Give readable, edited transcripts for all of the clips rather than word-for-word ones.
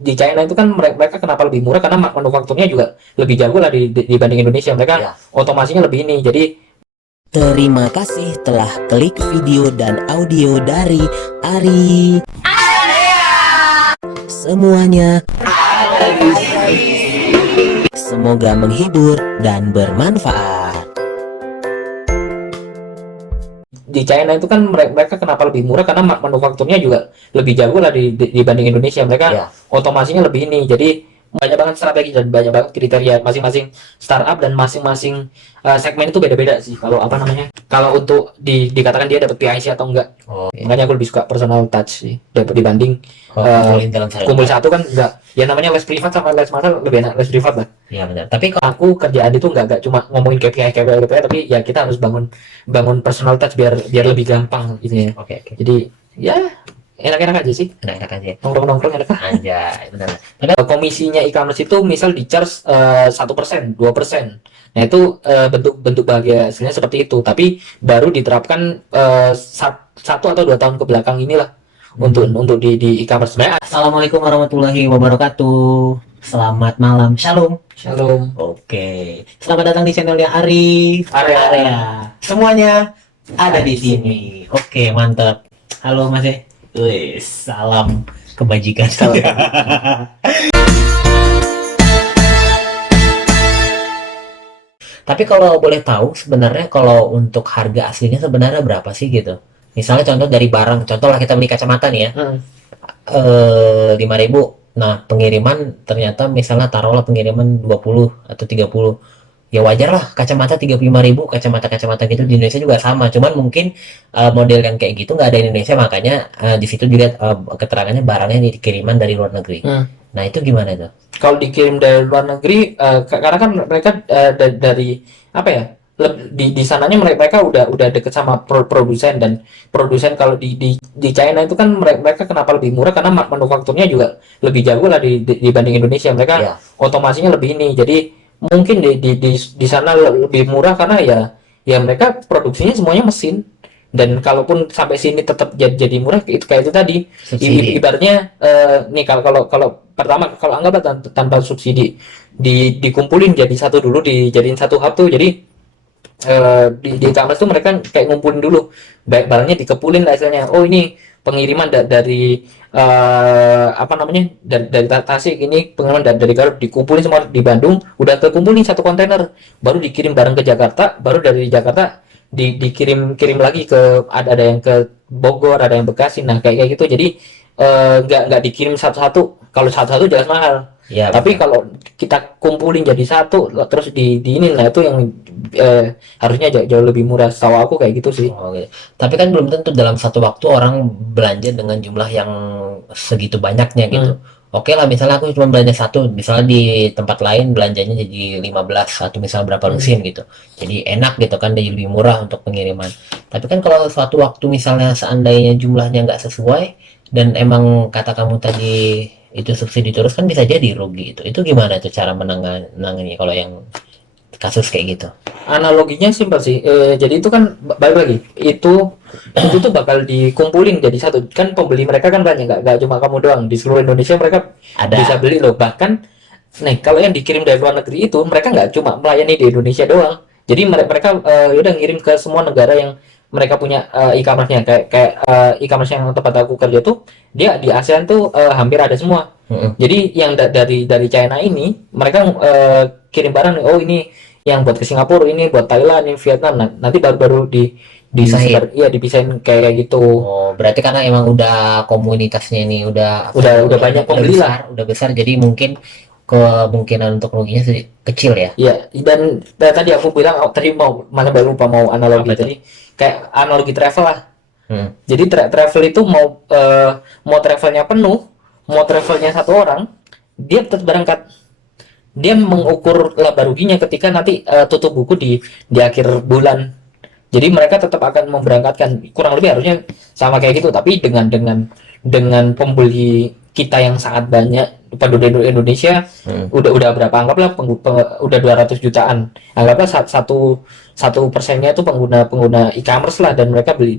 di China itu kan mereka kenapa lebih murah karena manufakturnya juga lebih jago lah dibanding Indonesia. Mereka Ya. otomasinya lebih ini. Jadi terima kasih telah klik video dan audio dari Ari. Semuanya ada di sini. Semoga menghibur dan bermanfaat. di China itu kan mereka kenapa lebih murah karena manufakturnya juga lebih jago lah dibanding Indonesia. Mereka Ya. otomasinya lebih ini. Jadi banyak banget strategi dan banyak banget kriteria masing-masing startup dan masing-masing segmen itu beda-beda sih. Kalau apa namanya? Kalau untuk dikatakan dia dapat PIC atau enggak. Oh, Makanya aku lebih suka personal touch sih dibanding kumpulin dalam satu kumpul tempat. satu kan enggak. Ya namanya les privat sama les massal lebih enak les privat lah. Iya benar. Tapi kalau Aku kerjaan itu enggak cuma ngomongin KPI, tapi ya kita harus bangun personal touch biar lebih gampang gitu ya. oke, Jadi ya enak-enak aja sih, enak-enak aja. nongkrong-nongkrong enak. Anjay, benar. Tapi Komisinya e-commerce itu misal di charge 1%, 2%. Nah itu bentuk bahagia hasilnya seperti itu. Tapi baru diterapkan 1 atau 2 tahun ke belakang inilah untuk di e-commerce. Sebenarnya Assalamualaikum warahmatullahi wabarakatuh. Selamat malam, shalom. Shalom. Oke, selamat datang di channelnya Ari. Area. Semuanya ada di sini. Oke, mantap. Halo Mas. Wih, salam kebajikan. Salam. Tapi kalau boleh tahu sebenarnya kalau untuk harga aslinya sebenarnya berapa sih gitu? Misalnya contoh dari barang, contoh lah kita beli kacamata nih ya, 5.000. Nah, pengiriman ternyata misalnya taruhlah pengiriman 20 atau 30. Ya wajar lah kacamata 35.000, kacamata-kacamata gitu di Indonesia juga sama. Cuman mungkin model yang kayak gitu nggak ada di Indonesia, makanya di situ dilihat keterangannya barangnya dikiriman dari luar negeri. Nah, itu gimana tuh? Kalau dikirim dari luar negeri, karena kan mereka dari apa ya? Di sananya mereka udah deket sama produsen, dan produsen kalau di China itu kan mereka kenapa lebih murah karena manufakturnya juga lebih jago lah dibanding Indonesia. Mereka Ya. otomasinya lebih ini. Jadi mungkin di sana lebih murah karena ya mereka produksinya semuanya mesin, dan kalaupun sampai sini tetap jadi murah itu kayak itu tadi. Subsidi. Ibaratnya nih kalau pertama kalau anggaplah tanpa subsidi dikumpulin jadi satu dulu, dijadiin satu hub tuh. Jadi di e-commerce tuh mereka kayak ngumpulin dulu baik barangnya, dikepulin lah istilahnya. Oh ini pengiriman dari apa namanya dari Tasik, ini pengiriman dari Garut, dikumpulin semua di Bandung, udah terkumpulin satu kontainer, baru dikirim barang ke Jakarta, baru dari Jakarta dikirim lagi ke ada yang ke Bogor, ada yang Bekasi. Nah kayak gitu. Jadi nggak dikirim satu-satu. Kalau satu-satu jelas mahal. Ya, Tapi betul. kalau kita kumpulin jadi satu terus di ini, nah itu yang harusnya jauh lebih murah. Setahu aku kayak gitu sih. Oh, gitu. Tapi kan belum tentu dalam satu waktu orang belanja dengan jumlah yang segitu banyaknya gitu. Oke lah, misalnya aku cuma belanja satu, misalnya di tempat lain belanjanya jadi 15 atau misalnya berapa lusin gitu. Jadi enak gitu kan, jadi lebih murah untuk pengiriman. Tapi kan kalau suatu waktu misalnya seandainya jumlahnya nggak sesuai dan emang kata kamu tadi itu subsidi terus, kan bisa jadi rugi itu. Itu gimana tuh cara menangani kalau yang kasus kayak gitu? Analoginya simpel sih. Jadi itu kan balik lagi. Itu tuh bakal dikumpulin jadi satu. Kan pembeli mereka kan banyak, nggak cuma kamu doang. Di seluruh Indonesia mereka Ada. bisa beli loh. Bahkan nih kalau yang dikirim dari luar negeri itu mereka nggak cuma melayani di Indonesia doang. Jadi mereka udah ngirim ke semua negara yang mereka punya e-commerce-nya. Kayak e-commerce yang tempat aku kerja tuh, dia di ASEAN tuh hampir ada semua. Jadi yang dari China ini mereka kirim barang nih. Oh ini yang buat ke Singapura, ini buat Thailand, ini Vietnam. Nah, nanti baru Dipisahin. iya dipisahin kayak gitu. Oh, berarti karena emang udah komunitasnya ini udah Banyak pembeli lah. udah besar, jadi mungkin kemungkinan untuk ruginya kecil ya. Iya, dan tadi aku bilang tadi mana baru lupa mau analogi Apa itu? tadi. Kayak analogi travel lah. Jadi Hmm. travel itu mau travelnya penuh, mau travelnya satu orang, dia tetap berangkat. Dia mengukur laba ruginya ketika nanti tutup buku di akhir bulan. Jadi mereka tetap akan memberangkatkan, kurang lebih harusnya sama kayak gitu. Tapi dengan pembeli kita yang sangat banyak, penduduk Indonesia udah berapa, anggaplah udah 200 jutaan, anggaplah satu persennya itu pengguna e-commerce lah, dan mereka beli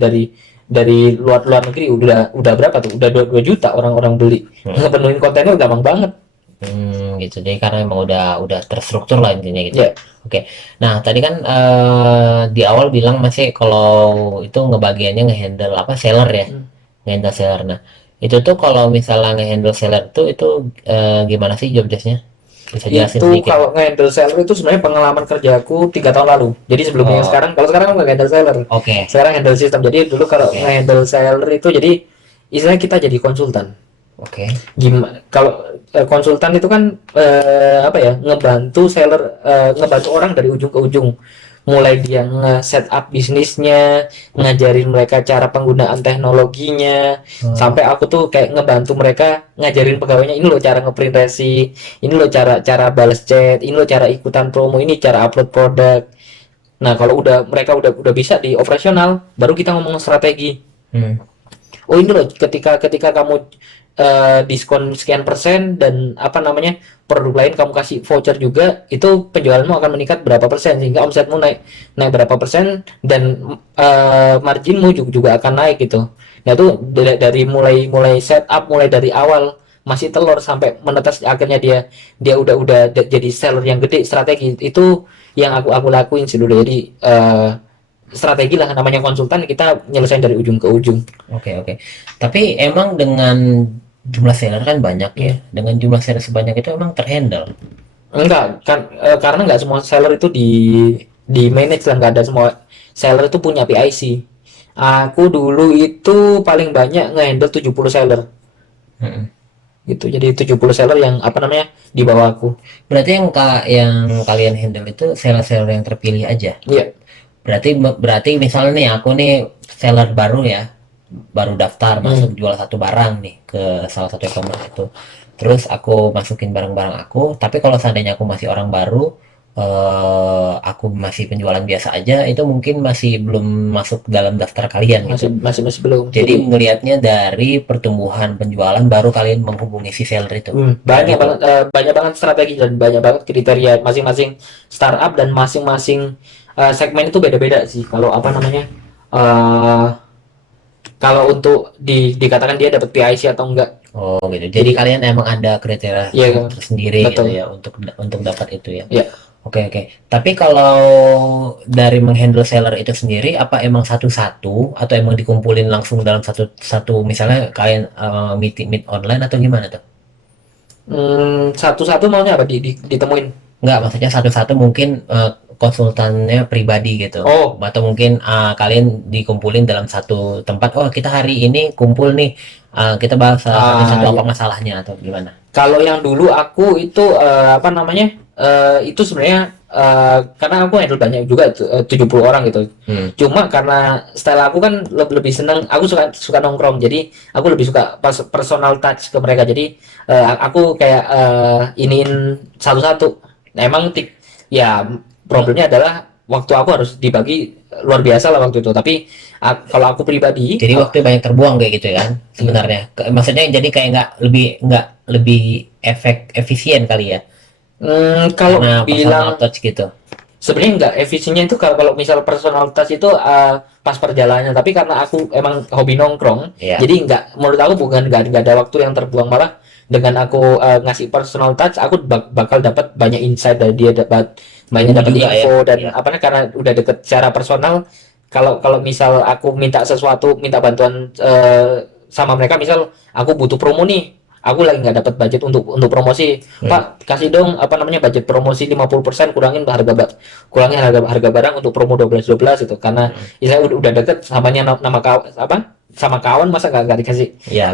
dari luar negeri udah berapa tuh? Udah 2 juta orang-orang beli. Ngepenuhin kontennya gampang banget. Gitu. Jadi karena emang udah terstruktur lah intinya gitu. Ya. Oke. Nah, tadi kan di awal bilang masih kalau itu ngebagiannya ngehandle apa seller ya. Ngehandle seller. Nah, itu tuh kalau misalnya ngehandle seller tuh itu gimana sih job desk-nya? Bisa jelasin Itu sedikit. kalau nge-handle seller itu sebenarnya pengalaman kerjaku 3 tahun lalu. Jadi sebelumnya yang Oh, sekarang, kalau sekarang nggak handle seller. oke. Sekarang handle sistem. Jadi dulu kalau Oke. nge-handle seller itu jadi istilahnya kita jadi konsultan. Oke. Gimana kalau konsultan itu kan apa ya, ngebantu seller, ngebantu orang dari ujung ke ujung, mulai dia nge-set up bisnisnya, ngajarin mereka cara penggunaan teknologinya, sampai aku tuh kayak ngebantu mereka ngajarin pegawainya, ini loh cara ngeprint resi, ini loh cara balas chat, ini loh cara ikutan promo, ini cara upload produk. Nah kalau mereka udah bisa di operasional, baru kita ngomong strategi. Oh ini loh, ketika kamu diskon sekian persen dan apa namanya produk lain kamu kasih voucher juga, itu penjualanmu akan meningkat berapa persen sehingga omsetmu naik berapa persen dan marginmu juga akan naik gitu. Nah itu dari mulai setup, mulai dari awal masih telur sampai menetas akhirnya dia udah jadi seller yang gede, strategi itu yang aku lakuin sih dulu. Jadi strategi lah, namanya konsultan, kita nyelesain dari ujung ke ujung. Oke, oke. Tapi emang dengan jumlah seller kan banyak ya. Dengan jumlah seller sebanyak itu emang terhandle. Enggak kan, karena nggak semua seller itu di manage lah, nggak ada semua seller itu punya PIC. Aku dulu itu paling banyak ngehandle 70 seller gitu. Jadi 70 seller yang apa namanya di bawah aku. Berarti yang kalian handle itu seller-seller yang terpilih aja. Iya. Berarti misalnya nih aku nih seller baru ya, baru daftar masuk jual satu barang nih ke salah satu e-commerce itu. Terus aku masukin barang-barang aku, tapi kalau seandainya aku masih orang baru, aku masih penjualan biasa aja, itu mungkin masih belum masuk dalam daftar kalian gitu. Masih belum. Jadi melihatnya dari pertumbuhan penjualan baru kalian menghubungi si seller itu. Banyak banget strategi dan banyak banget kriteria masing-masing startup, dan masing-masing segmen itu beda-beda sih. Kalau apa namanya, kalau untuk dikatakan dia dapat PIC atau enggak. Oh gitu. Jadi kalian emang ada kriteria Iya, tersendiri gitu betul. ya untuk dapat itu ya. Iya. Oke, oke. Tapi kalau dari menghandle seller itu sendiri, apa emang satu-satu atau emang dikumpulin langsung dalam satu misalnya kalian meet online atau gimana tuh? Satu-satu maunya apa ditemuin? Enggak, maksudnya satu-satu mungkin konsultannya pribadi gitu. Oh. Atau mungkin kalian dikumpulin dalam satu tempat. Oh, kita hari ini kumpul nih. Kita bahas satu apa Iya. masalahnya atau gimana? Kalau yang dulu aku itu apa namanya, itu sebenarnya karena aku handle banyak juga, 70 orang gitu. Cuma karena style aku kan lebih senang, aku suka nongkrong, jadi aku lebih suka personal touch ke mereka. Jadi aku kayak iniin satu-satu. Nah, emang ya problemnya adalah waktu aku harus dibagi luar biasa lah waktu itu. Tapi kalau aku pribadi, Jadi waktu banyak terbuang kayak gitu ya sebenarnya. Maksudnya jadi kayak nggak lebih efisien kali ya. kalau Karena bilang personal touch gitu. sebenarnya nggak efisiennya itu kalau misal personal touch itu pas perjalanannya, tapi karena aku emang hobi nongkrong, Iya. jadi nggak, menurut aku bukan nggak ada waktu yang terbuang, malah dengan aku ngasih personal touch, aku bakal dapat banyak insight dari dia, banyak dapat Juga info ya. dan Iya. apa, karena udah deket secara personal. Kalau misal aku minta sesuatu, minta bantuan sama mereka, misal aku butuh promo nih, aku lagi nggak dapat budget untuk promosi, Pak kasih dong apa namanya budget promosi 50%, kurangin harga barang untuk promo 12 itu, karena saya udah deket samanya nama kawan, apa sama kawan, masa nggak dikasih Iya.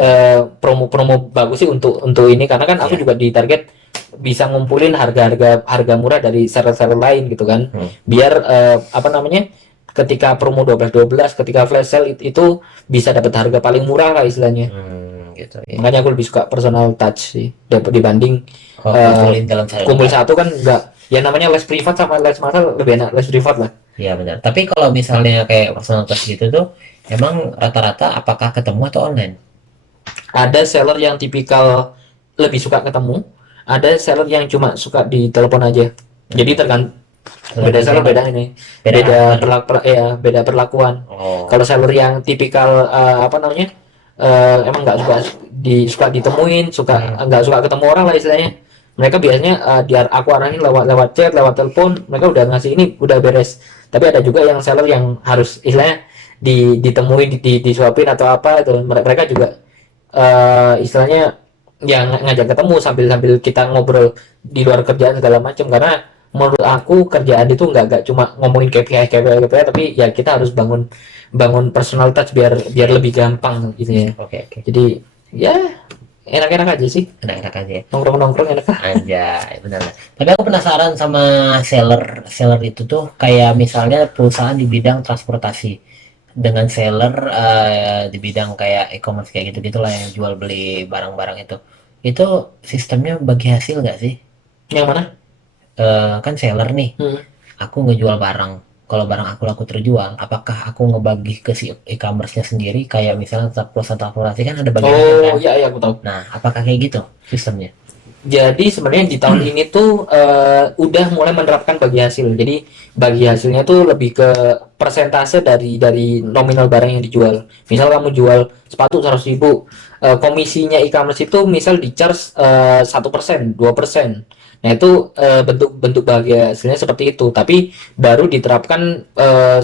promo bagus sih untuk ini, karena kan aku Iya. juga ditarget bisa ngumpulin harga murah dari seller-seller lain gitu kan, biar apa namanya, ketika promo 12 ketika flash sale itu bisa dapat harga paling murah lah istilahnya. Gitu ya. Makanya aku lebih suka personal touch sih dibanding Kumpulin dalam satu kumpul tempat. satu kan enggak, ya namanya les privat sama les massal lebih enak les privat lah. Iya benar. Tapi kalau misalnya kayak personal touch gitu tuh, emang rata-rata apakah ketemu atau online? Ada seller yang tipikal lebih suka ketemu, ada seller yang cuma suka di telepon aja. Jadi Beda seller, beda ini, beda beda perlakuan. Oh. Kalau seller yang tipikal apa namanya, emang nggak suka ditemuin, nggak suka ketemu orang lah istilahnya. Mereka biasanya aku arahin lewat chat, lewat telepon, mereka udah ngasih ini udah beres. Tapi ada juga yang seller yang harus istilahnya ditemuin, disuapin atau apa itu. Mereka juga istilahnya yang ngajak ketemu sambil kita ngobrol di luar kerjaan segala macam. Karena menurut aku kerjaan itu nggak cuma ngomongin KPI, tapi ya kita harus bangun personal touch biar lebih gampang gitu ya. Oke. Jadi ya enak-enak aja sih, Enak-enak aja ya. nongkrong enak. Anjay, benar. Tapi aku penasaran sama seller itu tuh, kayak misalnya perusahaan di bidang transportasi dengan seller di bidang kayak e-commerce kayak gitu gitulah yang jual beli barang-barang itu sistemnya bagi hasil nggak sih? Yang mana? Kan seller nih, aku ngejual barang. Kalau barang aku laku terjual, apakah aku ngebagi ke si e-commerce-nya sendiri? Kayak misalnya perusahaan transportasi kan ada bagi hasil kan? Oh iya aku tahu. Nah, apakah kayak gitu sistemnya? Jadi sebenarnya di tahun ini tuh udah mulai menerapkan bagi hasil. Jadi bagi hasilnya tuh lebih ke persentase dari nominal barang yang dijual. Misal kamu jual sepatu 100.000, komisinya e-commerce itu misal di charge 1%, 2%. Nah itu bentuk bagi hasilnya seperti itu. Tapi baru diterapkan 1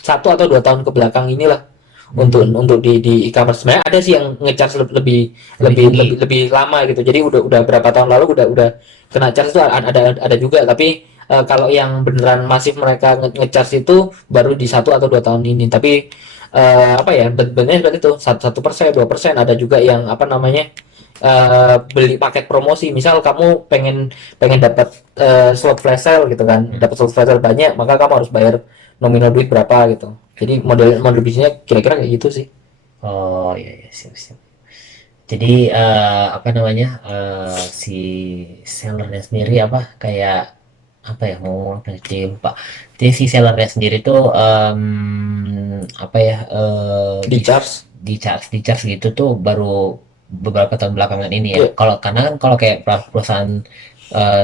atau 2 tahun ke belakang inilah untuk di e-commerce. Sebenarnya ada sih yang ngecharge lebih lama gitu. Jadi udah berapa tahun lalu udah kena charge itu ada juga. Tapi kalau yang beneran masif mereka ngecharge itu baru di 1 atau 2 tahun ini. Tapi apa ya, benernya seperti itu, 1%, 2%. Ada juga yang apa namanya, beli paket promosi. Misal kamu pengen dapat slot flash sale gitu kan, dapat slot flash sale banyak, maka kamu harus bayar nominal duit berapa gitu. Jadi model bisnisnya kira-kira kayak gitu sih. Oh iya, siap. Jadi apa namanya, si sellernya sendiri apa kayak apa ya, mau jadi lupa. Jadi si sellernya sendiri tuh apa ya, Di charge. di charge gitu tuh baru beberapa tahun belakangan ini ya. Iya. Karena kan kalau kayak perusahaan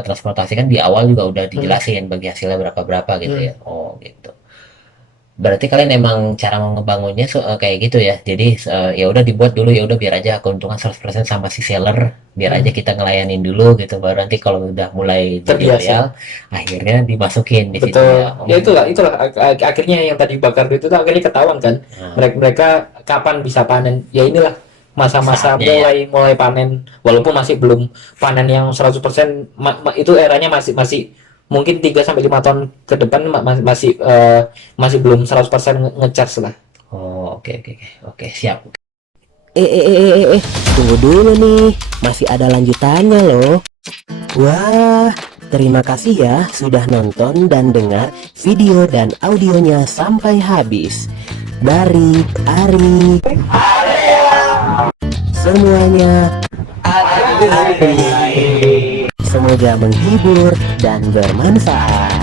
transportasi kan di awal juga udah dijelasin bagi hasilnya berapa gitu ya. Oh gitu. Berarti kalian emang cara mau ngebangunnya kayak gitu ya. Jadi ya udah dibuat dulu, ya udah biar aja keuntungan 100% sama si seller, biar aja kita ngelayanin dulu gitu. Baru nanti kalau udah mulai jadi Terbiasa. loyal, akhirnya dimasukin di situ Betul. ya. Ya itulah akhirnya yang tadi bakar duit itu akhirnya ketahuan kan. Nah, Mereka kapan bisa panen. Ya inilah masa-masa Saatnya ya. mulai panen, walaupun masih belum panen yang 100%. Itu eranya masih mungkin 3 sampai 5 tahun ke depan masih belum 100% ngecharge lah. Oh, oke, siap. Tunggu dulu nih, masih ada lanjutannya loh. Wah, terima kasih ya sudah nonton dan dengar video dan audionya sampai habis. Dari Ari, semuanya semoga menghibur dan bermanfaat.